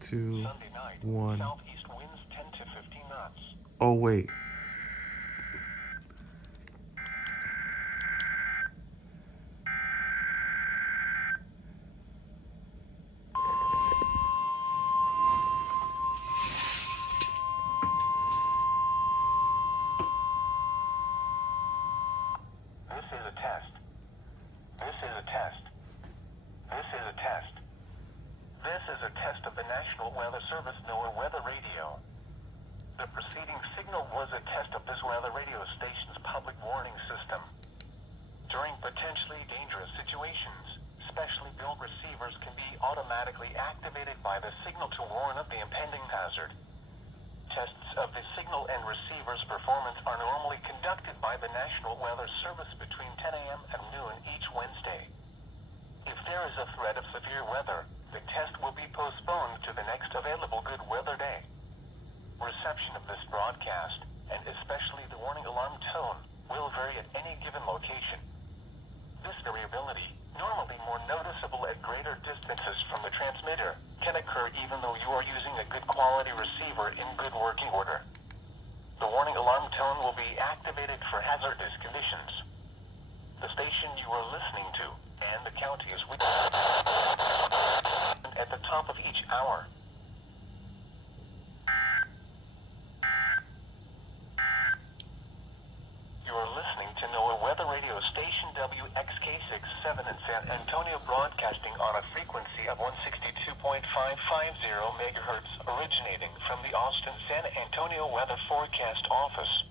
2, Sunday night, 1. southeast winds 10 to 15 knots. Oh, wait. This is a test. This is a test. This is a test. This is a test of the National Weather Service NOAA weather radio. The preceding signal was a test of this weather radio station's public warning system. During potentially dangerous situations, specially built receivers can be automatically activated by the signal to warn of the impending hazard. Tests of the signal and receiver's performance are normally conducted by the National Weather Service between 10 a.m. and noon each Wednesday. If there is a threat of severe weather, the test will be postponed to the next available good weather day. Reception of this broadcast, and especially the warning alarm tone, will vary at any given location. This variability, normally more noticeable at greater distances from the transmitter, can occur even though you are using a good quality receiver in good working order. The warning alarm tone will be activated for hazardous conditions. The station you are listening to, and the county is at the top of each hour. You are listening to NOAA Weather Radio Station WXK67 in San Antonio, broadcasting on a frequency of 162.550 megahertz, originating from the Austin San Antonio Weather Forecast Office.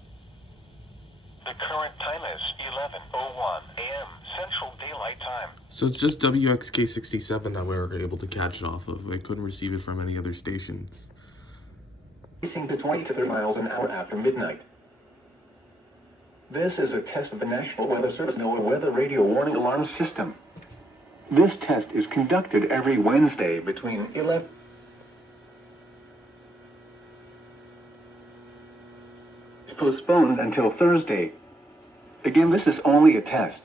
The current time is 11:01 a.m. Central Daylight Time. So it's just WXK67 that we were able to catch it off of. I couldn't receive it from any other stations. Racing to 20 to 30 miles an hour after midnight. This is a test of the National Weather Service NOAA weather radio warning alarm system. This test is conducted every Wednesday between 11. It's postponed until Thursday. Again, this is only a test.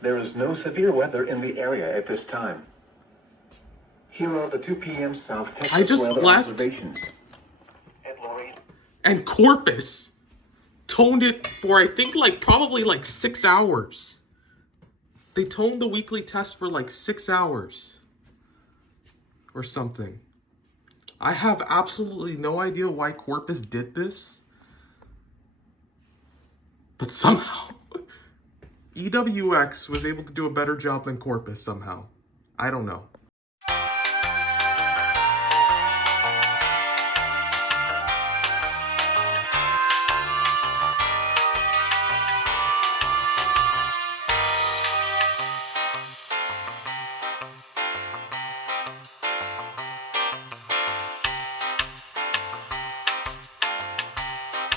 There is no severe weather in the area at this time. Here are the 2 p.m. South Texas I just weather left. observations. At Lorraine. And Corpus toned it for, I think, probably 6 hours. They toned the weekly test for 6 hours. Or something. I have absolutely no idea why Corpus did this. But somehow, EWX was able to do a better job than Corpus somehow. I don't know.